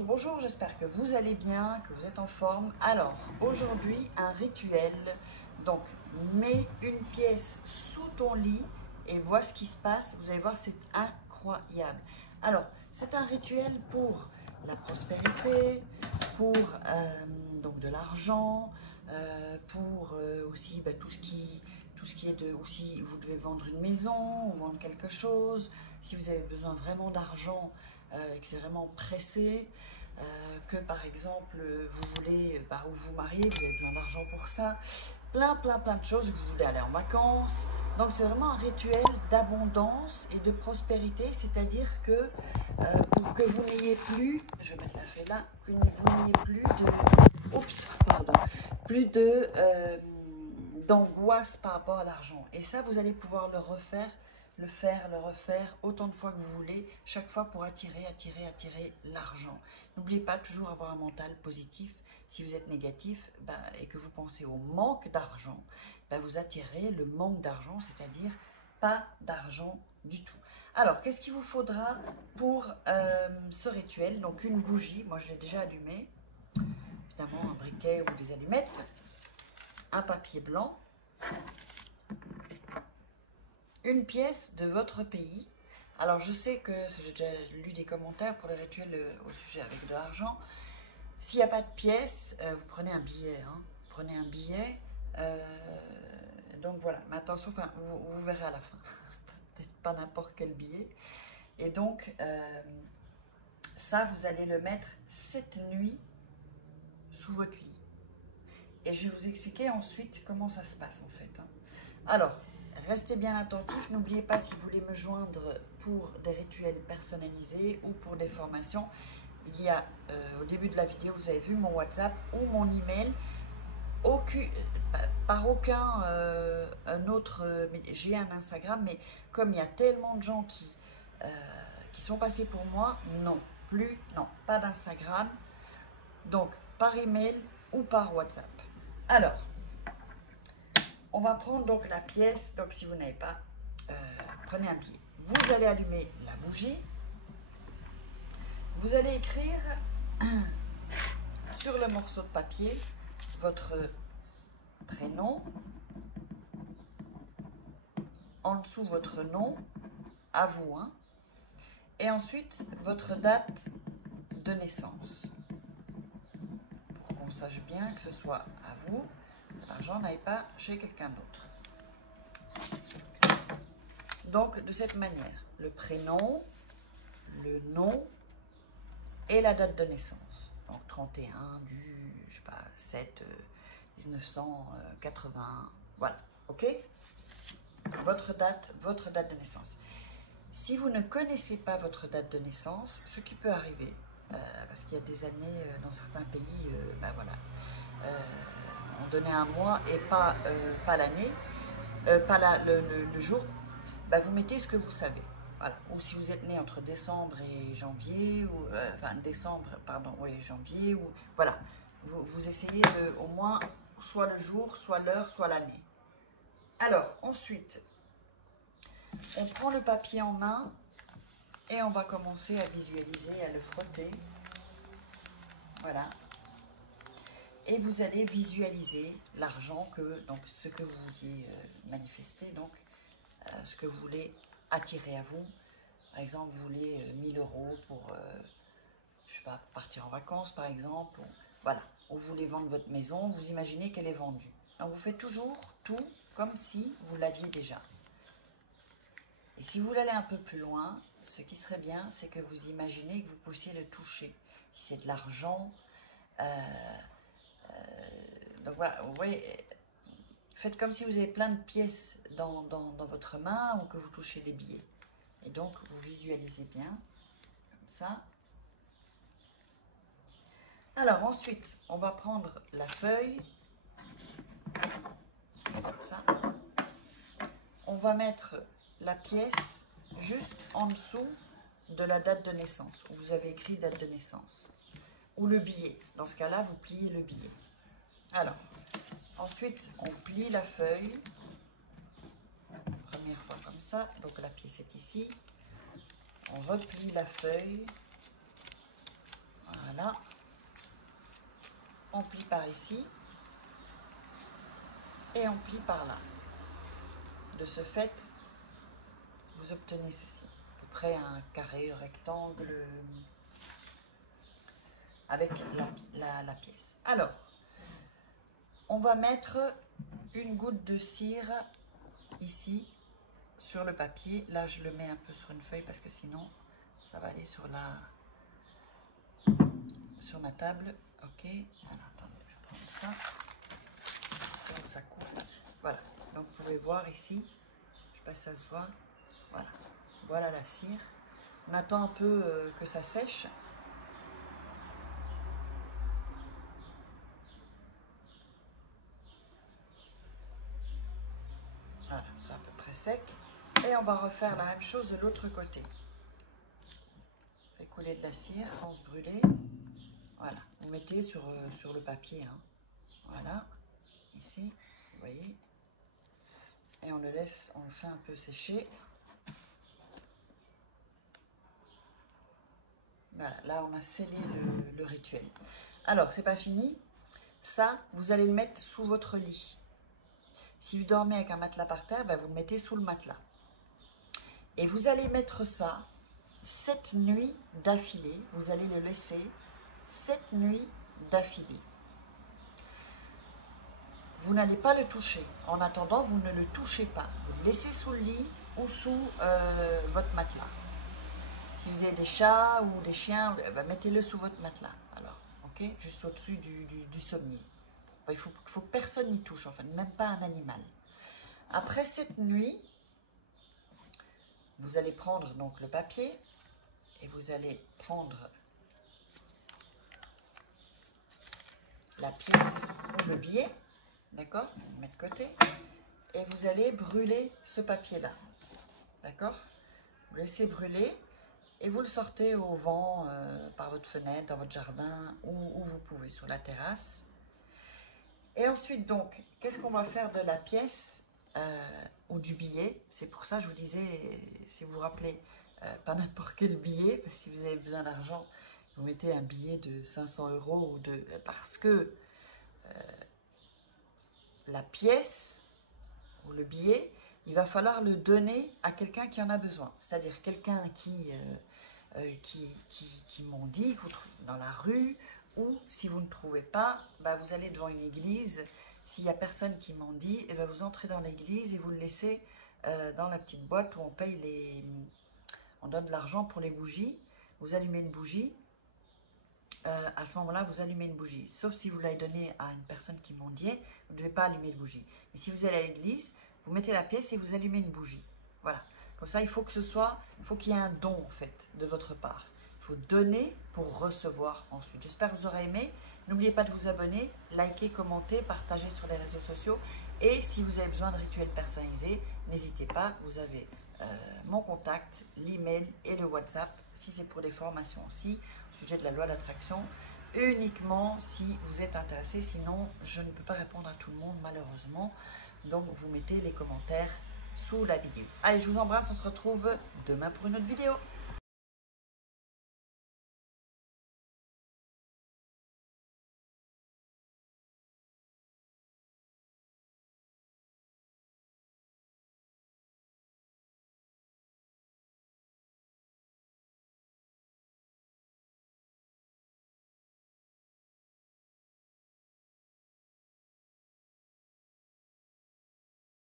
Bonjour, j'espère que vous allez bien, que vous êtes en forme. Alors, aujourd'hui, un rituel. Donc, mets une pièce sous ton lit et vois ce qui se passe. Vous allez voir, c'est incroyable. Alors, c'est un rituel pour la prospérité, pour donc de l'argent, pour aussi tout ce qui est de... Aussi, vous devez vendre une maison ou vendre quelque chose. Si vous avez besoin vraiment d'argent, et que c'est vraiment pressé, que par exemple vous voulez vous marier, vous avez besoin d'argent pour ça, plein de choses, vous voulez aller en vacances. Donc c'est vraiment un rituel d'abondance et de prospérité, c'est-à-dire que pour que vous n'ayez plus, je vais mettre la feuille là, que vous n'ayez plus de d'angoisse par rapport à l'argent. Et ça, vous allez pouvoir le refaire, le refaire autant de fois que vous voulez, chaque fois pour attirer l'argent. N'oubliez pas toujours avoir un mental positif. Si vous êtes négatif et que vous pensez au manque d'argent, vous attirez le manque d'argent, c'est-à-dire pas d'argent du tout. Alors, qu'est-ce qu'il vous faudra pour ce rituel? Donc, une bougie, moi je l'ai déjà allumée, évidemment un briquet ou des allumettes, un papier blanc, une pièce de votre pays. Alors je sais que j'ai déjà lu des commentaires pour les rituels au sujet avec de l'argent. S'il n'y a pas de pièce, vous prenez un billet. Prenez un billet. Donc voilà, mais attention, vous verrez à la fin. Peut-être pas n'importe quel billet. Et donc, ça, vous allez le mettre cette nuit sous votre lit. Et je vais vous expliquer ensuite comment ça se passe en fait. Alors, restez bien attentifs. N'oubliez pas, si vous voulez me joindre pour des rituels personnalisés ou pour des formations, il y a au début de la vidéo, vous avez vu mon WhatsApp ou mon email. Par aucun un autre, j'ai un Instagram, mais comme il y a tellement de gens qui sont passés pour moi, non, pas d'Instagram. Donc, par email ou par WhatsApp. Alors, on va prendre donc la pièce. Donc, si vous n'avez pas, prenez un billet. Vous allez allumer la bougie. Vous allez écrire sur le morceau de papier votre prénom, en dessous votre nom, à vous, et ensuite votre date de naissance. Pour qu'on sache bien que ce soit à vous, l'argent n'aille pas chez quelqu'un d'autre. Donc, de cette manière, le prénom, le nom et la date de naissance. Donc, 31 du, 7 1980, voilà, ok? Votre date de naissance. Si vous ne connaissez pas votre date de naissance, ce qui peut arriver, parce qu'il y a des années dans certains pays, on donnait un mois et pas l'année, pas le jour, vous mettez ce que vous savez. Voilà. Ou si vous êtes né entre décembre et janvier, ou janvier, ou voilà. Vous essayez de au moins soit le jour, soit l'heure, soit l'année. Alors ensuite, on prend le papier en main et on va commencer à visualiser, à le frotter. Voilà. Et vous allez visualiser l'argent donc ce que vous vouliez manifester, donc ce que vous voulez attirer à vous. Par exemple, vous voulez 1000 € pour, partir en vacances, par exemple. Voilà. Ou vous voulez vendre votre maison, vous imaginez qu'elle est vendue. Donc, vous faites toujours tout comme si vous l'aviez déjà. Et si vous voulez aller un peu plus loin, ce qui serait bien, c'est que vous imaginez que vous puissiez le toucher. Si c'est de l'argent, donc voilà, vous voyez, faites comme si vous avez plein de pièces dans votre main ou que vous touchez des billets. Et donc, vous visualisez bien, comme ça. Alors, ensuite, on va prendre la feuille, comme ça. On va mettre la pièce juste en dessous de la date de naissance, où vous avez écrit date de naissance. Ou le billet. Dans ce cas-là, vous pliez le billet. Alors, ensuite, on plie la feuille. Première fois comme ça. Donc, la pièce est ici. On replie la feuille. Voilà. On plie par ici. Et on plie par là. De ce fait, vous obtenez ceci. À peu près un carré, rectangle avec la pièce. Alors, on va mettre une goutte de cire ici sur le papier. Là, je le mets un peu sur une feuille parce que sinon, ça va aller sur ma table. Ok. Alors, attendez, je vais prendre ça. Ça coupe. Voilà. Donc, vous pouvez voir ici. Je sais pas si ça se voit. Voilà. Voilà la cire. On attend un peu que ça sèche. Voilà, c'est à peu près sec. Et on va refaire la même chose de l'autre côté. Fait couler de la cire sans se brûler. Voilà, vous mettez sur le papier. Hein. Voilà, ici, vous voyez. Et on le laisse, on le fait un peu sécher. Voilà, là on a scellé le rituel. Alors, c'est pas fini. Ça, vous allez le mettre sous votre lit. Si vous dormez avec un matelas par terre, ben vous le mettez sous le matelas. Et vous allez mettre ça 7 nuits d'affilée. Vous allez le laisser 7 nuits d'affilée. Vous n'allez pas le toucher. En attendant, vous ne le touchez pas. Vous le laissez sous le lit ou sous votre matelas. Si vous avez des chats ou des chiens, ben mettez-le sous votre matelas. Alors, ok, juste au-dessus du sommier. Il faut que personne n'y touche, enfin, même pas un animal. Après cette nuit, vous allez prendre donc le papier et vous allez prendre la pièce ou le billet, d'accord, vous mettre de côté, et vous allez brûler ce papier-là, d'accord. Vous laissez brûler et vous le sortez au vent par votre fenêtre, dans votre jardin, où vous pouvez, sur la terrasse. Et ensuite, donc, qu'est-ce qu'on va faire de la pièce ou du billet? C'est pour ça que je vous disais, si vous vous rappelez, pas n'importe quel billet, parce que si vous avez besoin d'argent, vous mettez un billet de 500 € ou parce que la pièce ou le billet, il va falloir le donner à quelqu'un qui en a besoin. C'est-à-dire quelqu'un qui m'ont dit, que vous trouvez dans la rue, ou si vous ne trouvez pas, bah vous allez devant une église. S'il n'y a personne qui m'en dit, et ben vous entrez dans l'église et vous le laissez dans la petite boîte où on paye on donne de l'argent pour les bougies. Vous allumez une bougie. À ce moment-là, vous allumez une bougie. Sauf si vous l'avez donné à une personne qui mendiait, vous ne devez pas allumer de bougie. Mais si vous allez à l'église, vous mettez la pièce et vous allumez une bougie. Voilà. Comme ça, il faut qu'il y ait un don en fait de votre part. Il faut donner pour recevoir ensuite. J'espère que vous aurez aimé. N'oubliez pas de vous abonner, liker, commenter, partager sur les réseaux sociaux. Et si vous avez besoin de rituels personnalisés, n'hésitez pas. Vous avez mon contact, l'email et le WhatsApp. Si c'est pour des formations aussi, au sujet de la loi d'attraction, uniquement si vous êtes intéressé. Sinon, je ne peux pas répondre à tout le monde malheureusement. Donc, vous mettez les commentaires sous la vidéo. Allez, je vous embrasse. On se retrouve demain pour une autre vidéo.